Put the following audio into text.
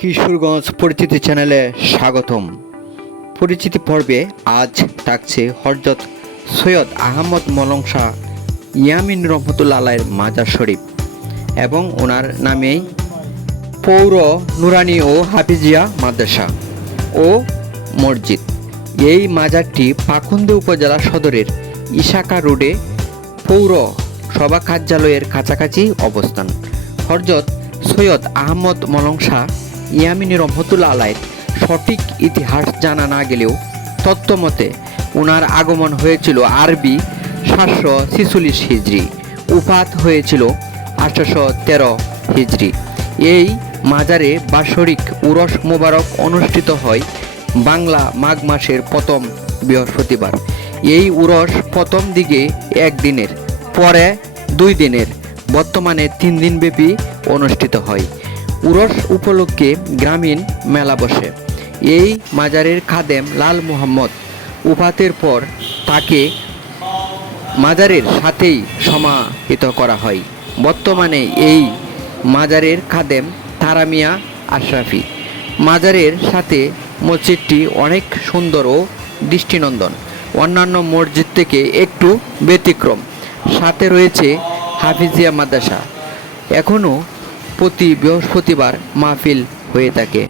কিশোরগঞ্জ পরিচিতি চ্যানেলে স্বাগতম। পরিচিতি পর্বে আজ থাকছে হরজত সৈয়দ আহমদ মলং শাহ ইয়ামিন রহমতুল্লা আলাইয়ের মাজার শরীফ এবং ওনার নামেই পৌর নুরানি ও হাফিজিয়া মাদ্রাসা ও মসজিদ। এই মাজারটি পাকুন্দে উপজেলা সদরের ইশাকা রোডে পৌর সভা কার্যালয়ের কাছাকাছি অবস্থান। হরজত সৈয়দ আহমদ মলং শাহ ইয়ামিনী রহমতুল্লা আলাইয়ের সঠিক ইতিহাস জানা না গেলেও তত্ত্বমতে ওনার আগমন হয়েছিল আরবি সাতশো ছিচল্লিশ হিজড়ি উপাত হয়েছিল আঠারোশো তেরো হিজড়ি। এই মাজারে বাৎসরিক উরস মোবারক অনুষ্ঠিত হয় বাংলা মাঘ মাসের প্রথম বৃহস্পতিবার। এই উরস প্রথম দিকে একদিনের পরে দুই দিনের, বর্তমানে তিন দিনব্যাপী অনুষ্ঠিত হয়। উরস উপলক্ষে গ্রামীণ মেলা বসে। এই মাজারের খাদেম লাল মোহাম্মদ উপাতের পর তাকে মাজারের সাথেই সমাহিত করা হয়। বর্তমানে এই মাজারের খাদেম তারামিয়া আশরাফি। মাজারের সাথে মসজিদটি অনেক সুন্দর ও দৃষ্টিনন্দন। অন্যান্য মসজিদ থেকে একটু ব্যতিক্রম। সাথে রয়েছে হাফিজিয়া মাদ্রাসা। এখনও প্রতি বৃহস্পতিবার মাহফিল হয়ে থাকে।